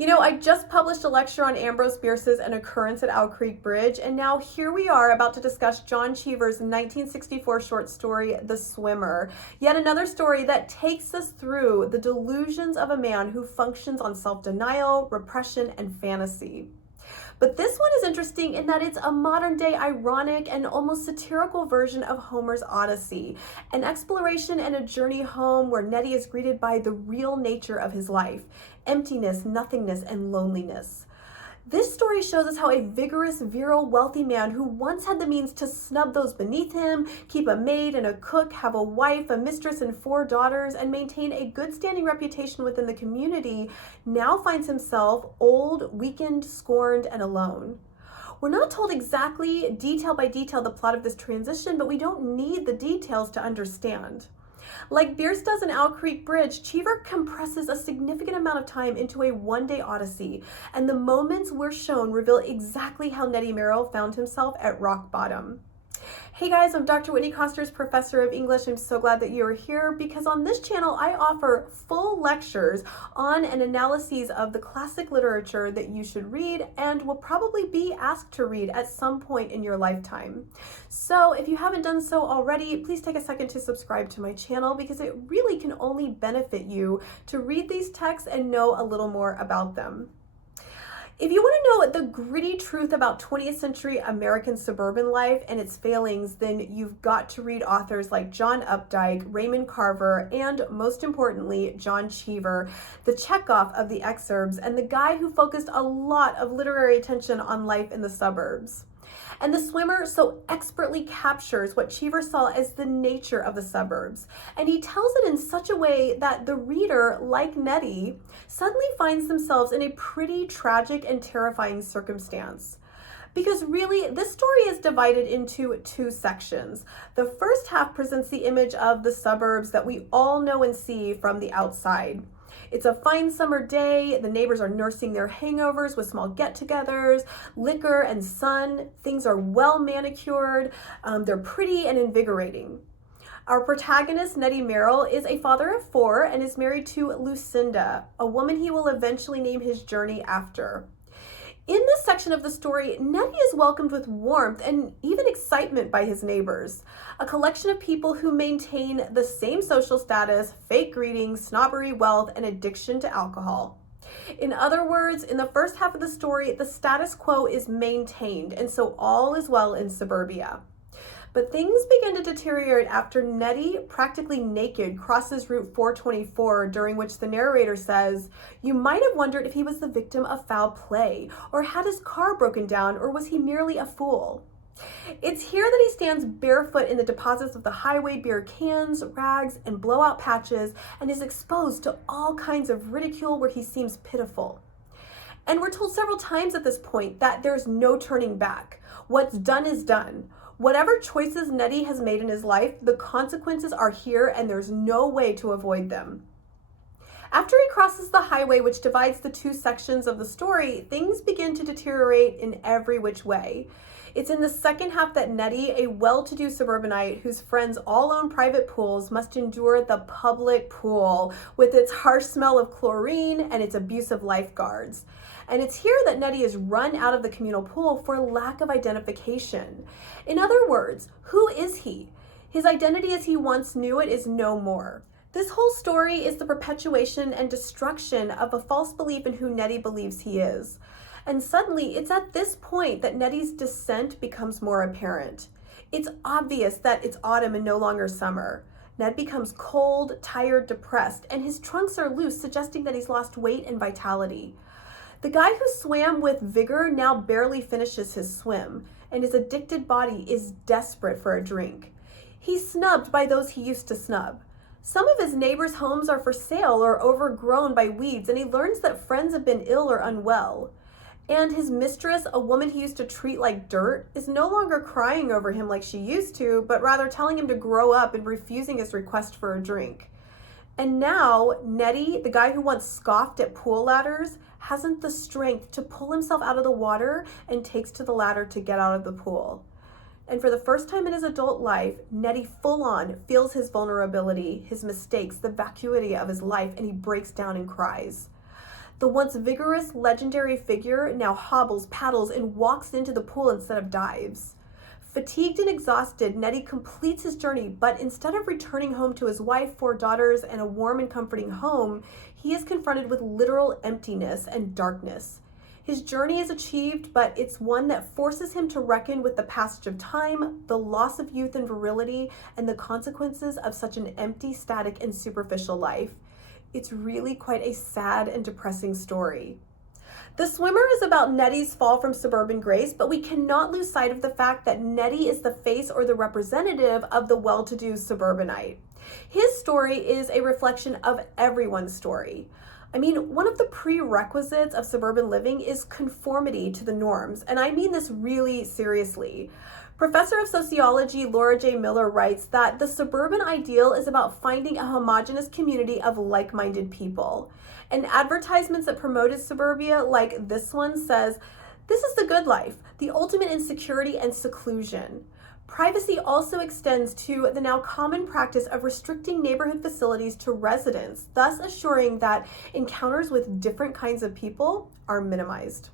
I just published a lecture on Ambrose Bierce's An Occurrence at Owl Creek Bridge, and now here we are about to discuss John Cheever's 1964 short story, The Swimmer. Yet another story that takes us through the delusions of a man who functions on self-denial, repression, and fantasy. But this one is interesting in that it's a modern day ironic and almost satirical version of Homer's Odyssey, an exploration and a journey home where Neddy is greeted by the real nature of his life, emptiness, nothingness, and loneliness. This story shows us how a vigorous, virile, wealthy man who once had the means to snub those beneath him, keep a maid and a cook, have a wife, a mistress, and 4 daughters, and maintain a good standing reputation within the community, now finds himself old, weakened, scorned, and alone. We're not told exactly, detail by detail, the plot of this transition, but we don't need the details to understand. Like Bierce does in Owl Creek Bridge, Cheever compresses a significant amount of time into a one-day odyssey, and the moments we're shown reveal exactly how Neddy Merrill found himself at rock bottom. Hey guys, I'm Dr. Whitney Kosters, Professor of English. I'm so glad that you are here because on this channel I offer full lectures on and analyses of the classic literature that you should read and will probably be asked to read at some point in your lifetime. So if you haven't done so already, please take a second to subscribe to my channel because it really can only benefit you to read these texts and know a little more about them. If you want to know the gritty truth about 20th century American suburban life and its failings, then you've got to read authors like John Updike, Raymond Carver, and most importantly, John Cheever, the Chekhov of the exurbs, and the guy who focused a lot of literary attention on life in the suburbs. And The Swimmer so expertly captures what Cheever saw as the nature of the suburbs. And he tells it in such a way that the reader, like Neddy, suddenly finds themselves in a pretty tragic and terrifying circumstance. Because really, this story is divided into 2 sections. The first half presents the image of the suburbs that we all know and see from the outside. It's a fine summer day, the neighbors are nursing their hangovers with small get-togethers, liquor and sun, things are well manicured, they're pretty and invigorating. Our protagonist, Neddy Merrill, is a father of 4 and is married to Lucinda, a woman he will eventually name his journey after. In this section of the story, Neddy is welcomed with warmth and even excitement by his neighbors, a collection of people who maintain the same social status, fake greetings, snobbery, wealth, and addiction to alcohol. In other words, in the first half of the story, the status quo is maintained, and so all is well in Suburbia. But things begin to deteriorate after Neddy, practically naked, crosses Route 424, during which the narrator says, "You might have wondered if he was the victim of foul play, or had his car broken down, or was he merely a fool?" It's here that he stands barefoot in the deposits of the highway, beer cans, rags, and blowout patches, and is exposed to all kinds of ridicule where he seems pitiful. And we're told several times at this point that there's no turning back. What's done is done. Whatever choices Neddy has made in his life, the consequences are here and there's no way to avoid them. After he crosses the highway which divides the 2 sections of the story, things begin to deteriorate in every which way. It's in the second half that Neddy, a well-to-do suburbanite whose friends all own private pools, must endure the public pool with its harsh smell of chlorine and its abusive lifeguards. And it's here that Neddy is run out of the communal pool for lack of identification. In other words, who is he? His identity as he once knew it is no more. This whole story is the perpetuation and destruction of a false belief in who Neddy believes he is. And suddenly, it's at this point that Neddy's descent becomes more apparent. It's obvious that it's autumn and no longer summer. Ned becomes cold, tired, depressed, and his trunks are loose, suggesting that he's lost weight and vitality. The guy who swam with vigor now barely finishes his swim, and his addicted body is desperate for a drink. He's snubbed by those he used to snub. Some of his neighbors' homes are for sale or overgrown by weeds, and he learns that friends have been ill or unwell. And his mistress, a woman he used to treat like dirt, is no longer crying over him like she used to, but rather telling him to grow up and refusing his request for a drink. And now, Neddy, the guy who once scoffed at pool ladders, hasn't the strength to pull himself out of the water and takes to the ladder to get out of the pool. And for the first time in his adult life, Neddy full-on feels his vulnerability, his mistakes, the vacuity of his life, and he breaks down and cries. The once vigorous, legendary figure now hobbles, paddles, and walks into the pool instead of dives. Fatigued and exhausted, Neddy completes his journey, but instead of returning home to his wife, 4 daughters, and a warm and comforting home, he is confronted with literal emptiness and darkness. His journey is achieved, but it's one that forces him to reckon with the passage of time, the loss of youth and virility, and the consequences of such an empty, static, and superficial life. It's really quite a sad and depressing story. The Swimmer is about Neddy's fall from suburban grace, but we cannot lose sight of the fact that Neddy is the face or the representative of the well-to-do suburbanite. His story is a reflection of everyone's story. I mean, one of the prerequisites of suburban living is conformity to the norms, and I mean this really seriously. Professor of sociology Laura J. Miller writes that the suburban ideal is about finding a homogeneous community of like-minded people. And advertisements that promoted Suburbia, like this one, says, "This is the good life, the ultimate in security and seclusion." Privacy also extends to the now common practice of restricting neighborhood facilities to residents, thus assuring that encounters with different kinds of people are minimized.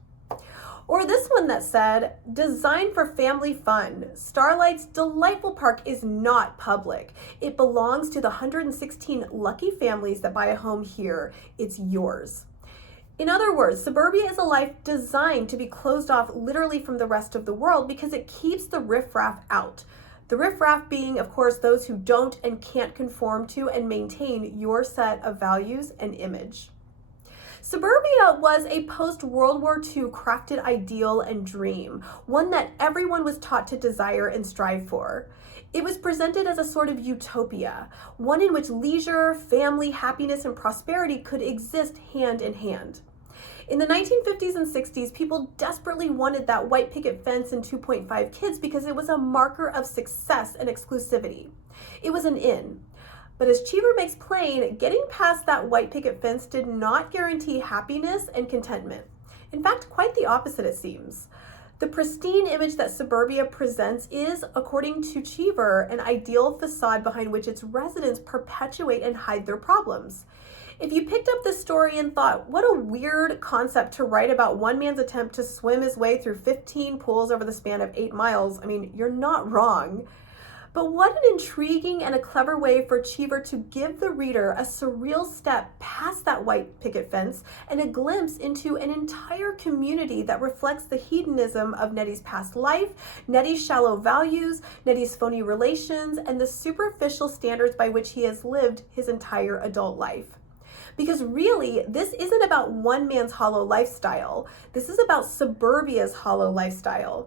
Or this one that said, "Designed for family fun, Starlight's delightful park is not public. It belongs to the 116 lucky families that buy a home here. It's yours." In other words, suburbia is a life designed to be closed off literally from the rest of the world because it keeps the riffraff out. The riffraff being, of course, those who don't and can't conform to and maintain your set of values and image. Suburbia was a post-World War II crafted ideal and dream, one that everyone was taught to desire and strive for. It was presented as a sort of utopia, one in which leisure, family, happiness, and prosperity could exist hand in hand. In the 1950s and 60s, people desperately wanted that white picket fence and 2.5 kids because it was a marker of success and exclusivity. It was an in. But as Cheever makes plain, getting past that white picket fence did not guarantee happiness and contentment. In fact, quite the opposite it seems. The pristine image that suburbia presents is, according to Cheever, an ideal facade behind which its residents perpetuate and hide their problems. If you picked up this story and thought, what a weird concept to write about one man's attempt to swim his way through 15 pools over the span of 8 miles, I mean, you're not wrong. But what an intriguing and a clever way for Cheever to give the reader a surreal step past that white picket fence and a glimpse into an entire community that reflects the hedonism of Neddy's past life, Neddy's shallow values, Neddy's phony relations, and the superficial standards by which he has lived his entire adult life. Because really, this isn't about one man's hollow lifestyle. This is about suburbia's hollow lifestyle.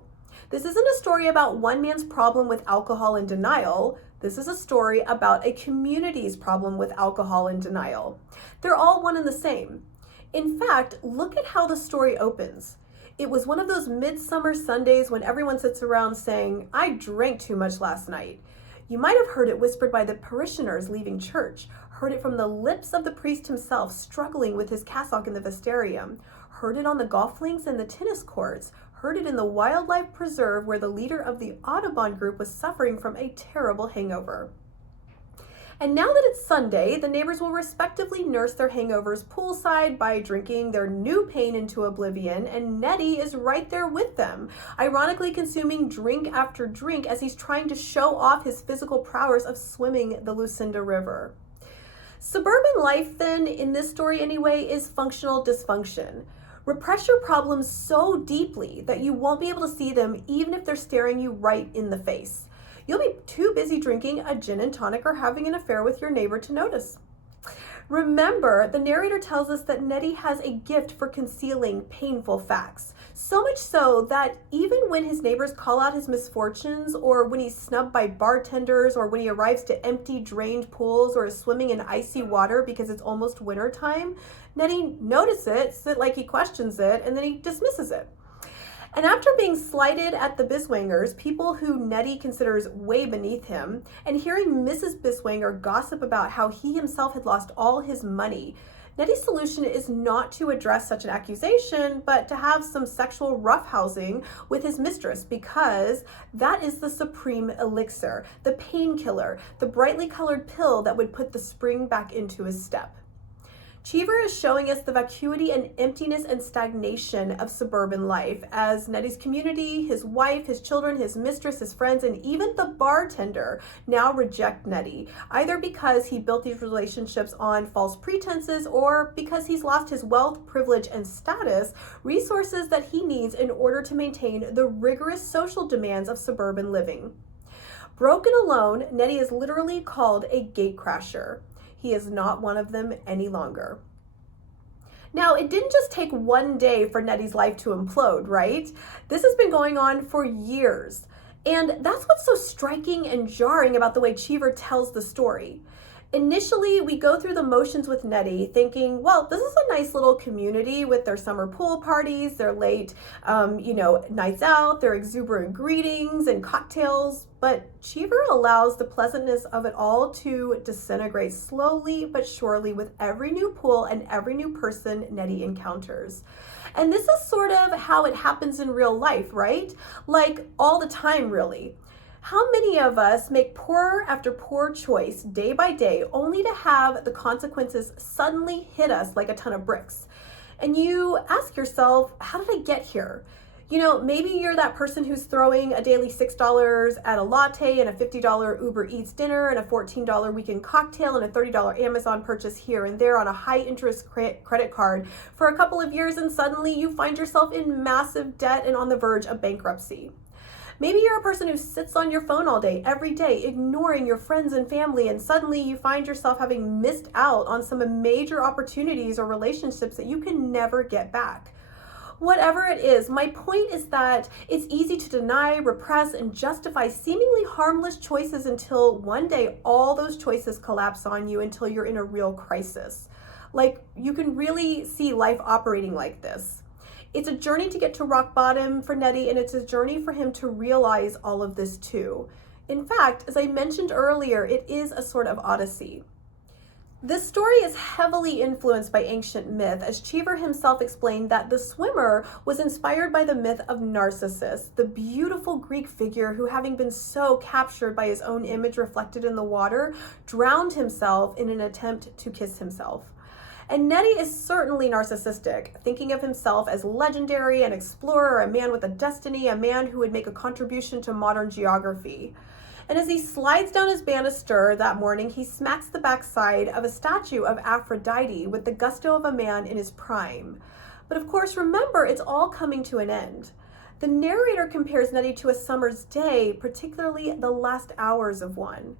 This isn't a story about one man's problem with alcohol and denial. This is a story about a community's problem with alcohol and denial. They're all one and the same. In fact, look at how the story opens. It was one of those midsummer Sundays when everyone sits around saying, "I drank too much last night." You might have heard it whispered by the parishioners leaving church, heard it from the lips of the priest himself struggling with his cassock in the vestarium, heard it on the golf links and the tennis courts, heard it in the wildlife preserve where the leader of the Audubon group was suffering from a terrible hangover. And now that it's Sunday, the neighbors will respectively nurse their hangovers poolside by drinking their new pain into oblivion, and Neddy is right there with them, ironically consuming drink after drink as he's trying to show off his physical prowess of swimming the Lucinda River. Suburban life, then, in this story anyway, is functional dysfunction. Repress your problems so deeply that you won't be able to see them even if they're staring you right in the face. You'll be too busy drinking a gin and tonic or having an affair with your neighbor to notice. Remember, the narrator tells us that Neddy has a gift for concealing painful facts. So much so that even when his neighbors call out his misfortunes, or when he's snubbed by bartenders, or when he arrives to empty drained pools or is swimming in icy water because it's almost winter time, Neddy notices it, like he questions it, and then he dismisses it. And after being slighted at the Biswangers, people who Neddy considers way beneath him, and hearing Mrs. Biswanger gossip about how he himself had lost all his money, Neddy's solution is not to address such an accusation, but to have some sexual roughhousing with his mistress, because that is the supreme elixir, the painkiller, the brightly colored pill that would put the spring back into his step. Cheever is showing us the vacuity and emptiness and stagnation of suburban life as Neddy's community, his wife, his children, his mistress, his friends, and even the bartender now reject Neddy, either because he built these relationships on false pretenses or because he's lost his wealth, privilege, and status, resources that he needs in order to maintain the rigorous social demands of suburban living. Broken alone, Neddy is literally called a gatecrasher. He is not one of them any longer. Now, it didn't just take one day for Neddy's life to implode, right? This has been going on for years. And that's what's so striking and jarring about the way Cheever tells the story. Initially, we go through the motions with Neddy thinking, well, this is a nice little community with their summer pool parties, their late, nights out, their exuberant greetings and cocktails. But Cheever allows the pleasantness of it all to disintegrate slowly but surely with every new pool and every new person Neddy encounters. And this is sort of how it happens in real life, right? Like all the time, really. How many of us make poor after poor choice day by day only to have the consequences suddenly hit us like a ton of bricks? And you ask yourself, how did I get here? Maybe you're that person who's throwing a daily $6 at a latte and a $50 Uber Eats dinner and a $14 weekend cocktail and a $30 Amazon purchase here and there on a high interest credit card for a couple of years, and suddenly you find yourself in massive debt and on the verge of bankruptcy. Maybe you're a person who sits on your phone all day, every day, ignoring your friends and family, and suddenly you find yourself having missed out on some major opportunities or relationships that you can never get back. Whatever it is, my point is that it's easy to deny, repress, and justify seemingly harmless choices until one day all those choices collapse on you until you're in a real crisis. Like, you can really see life operating like this. It's a journey to get to rock bottom for Neddy, and it's a journey for him to realize all of this too. In fact, as I mentioned earlier, it is a sort of Odyssey. This story is heavily influenced by ancient myth, as Cheever himself explained that the swimmer was inspired by the myth of Narcissus, the beautiful Greek figure who, having been so captured by his own image reflected in the water, drowned himself in an attempt to kiss himself. And Neddy is certainly narcissistic, thinking of himself as legendary, an explorer, a man with a destiny, a man who would make a contribution to modern geography. And as he slides down his banister that morning, he smacks the backside of a statue of Aphrodite with the gusto of a man in his prime. But of course, remember, it's all coming to an end. The narrator compares Neddy to a summer's day, particularly the last hours of one.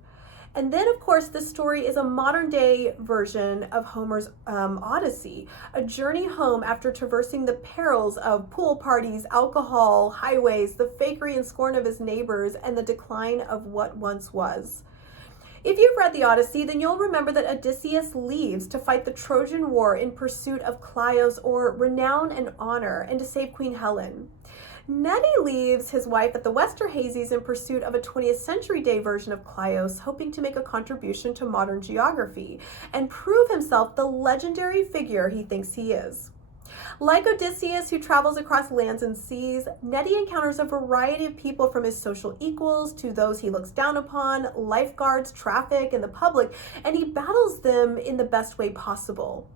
And then, of course, this story is a modern-day version of Homer's Odyssey, a journey home after traversing the perils of pool parties, alcohol, highways, the fakery and scorn of his neighbors, and the decline of what once was. If you've read the Odyssey, then you'll remember that Odysseus leaves to fight the Trojan War in pursuit of Cleios, or renown and honor, and to save Queen Helen. Neddy leaves his wife at the Westerhazys in pursuit of a 20th century day version of Cleios, hoping to make a contribution to modern geography and prove himself the legendary figure he thinks he is. Like Odysseus, who travels across lands and seas, Neddy encounters a variety of people, from his social equals to those he looks down upon, lifeguards, traffic, and the public, and he battles them in the best way possible.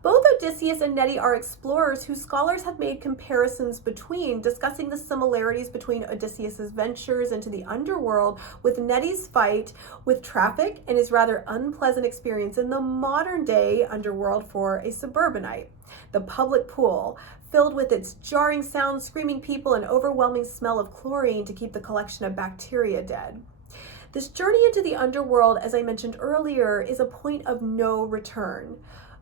Both Odysseus and Neddy are explorers who scholars have made comparisons between, discussing the similarities between Odysseus's ventures into the underworld with Neddy's fight with traffic and his rather unpleasant experience in the modern day underworld for a suburbanite. The public pool, filled with its jarring sounds, screaming people, and overwhelming smell of chlorine to keep the collection of bacteria dead. This journey into the underworld, as I mentioned earlier, is a point of no return.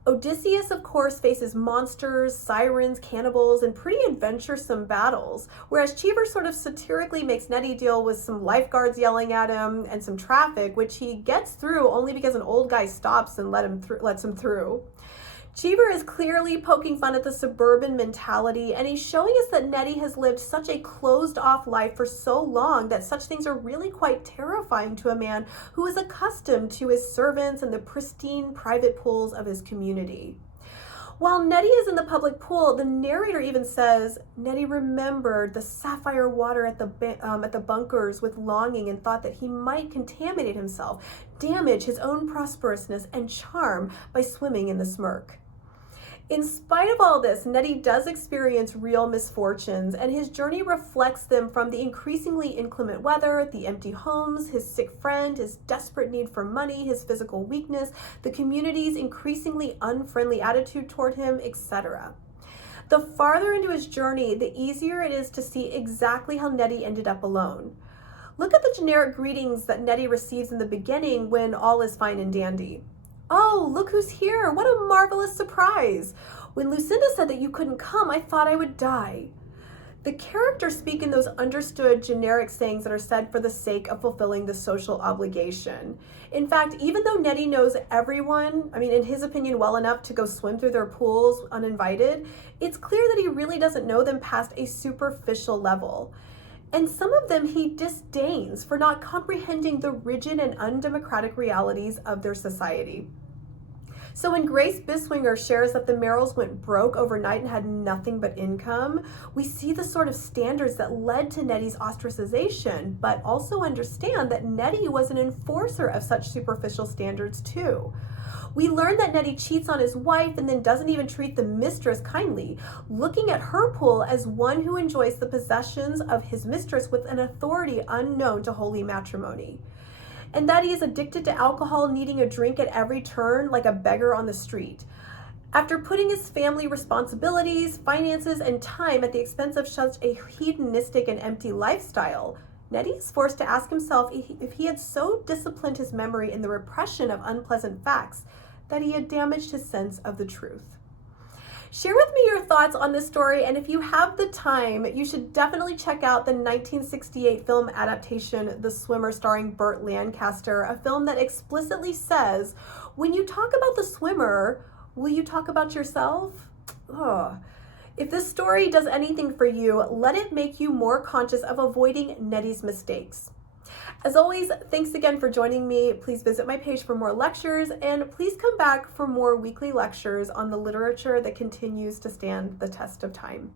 Odysseus, of course, faces monsters, sirens, cannibals, and pretty adventuresome battles, whereas Cheever sort of satirically makes Neddy deal with some lifeguards yelling at him and some traffic, which he gets through only because an old guy stops and lets him through. Cheever is clearly poking fun at the suburban mentality, and he's showing us that Neddy has lived such a closed-off life for so long that such things are really quite terrifying to a man who is accustomed to his servants and the pristine private pools of his community. While Neddy is in the public pool, the narrator even says, Neddy remembered the sapphire water at the bunkers with longing and thought that he might contaminate himself, damage his own prosperousness and charm by swimming in the smirk. In spite of all this, Neddy does experience real misfortunes, and his journey reflects them from the increasingly inclement weather, the empty homes, his sick friend, his desperate need for money, his physical weakness, the community's increasingly unfriendly attitude toward him, etc. The farther into his journey, the easier it is to see exactly how Neddy ended up alone. Look at the generic greetings that Neddy receives in the beginning when all is fine and dandy. Oh, look who's here. What a marvelous surprise. When Lucinda said that you couldn't come, I thought I would die. The characters speak in those understood generic sayings that are said for the sake of fulfilling the social obligation. In fact, even though Neddy knows everyone, in his opinion, well enough to go swim through their pools uninvited, it's clear that he really doesn't know them past a superficial level. And some of them he disdains for not comprehending the rigid and undemocratic realities of their society. So when Grace Biswinger shares that the Merrills went broke overnight and had nothing but income, we see the sort of standards that led to Neddy's ostracization, but also understand that Neddy was an enforcer of such superficial standards too. We learn that Neddy cheats on his wife and then doesn't even treat the mistress kindly, looking at her pool as one who enjoys the possessions of his mistress with an authority unknown to holy matrimony. And that he is addicted to alcohol, needing a drink at every turn like a beggar on the street. After putting his family responsibilities, finances, and time at the expense of such a hedonistic and empty lifestyle, Neddy is forced to ask himself if he had so disciplined his memory in the repression of unpleasant facts that he had damaged his sense of the truth. Share with me your thoughts on this story, and if you have the time, you should definitely check out the 1968 film adaptation, The Swimmer, starring Burt Lancaster, a film that explicitly says, when you talk about the swimmer, will you talk about yourself? Ugh. If this story does anything for you, let it make you more conscious of avoiding Neddy's mistakes. As always, thanks again for joining me. Please visit my page for more lectures, and please come back for more weekly lectures on the literature that continues to stand the test of time.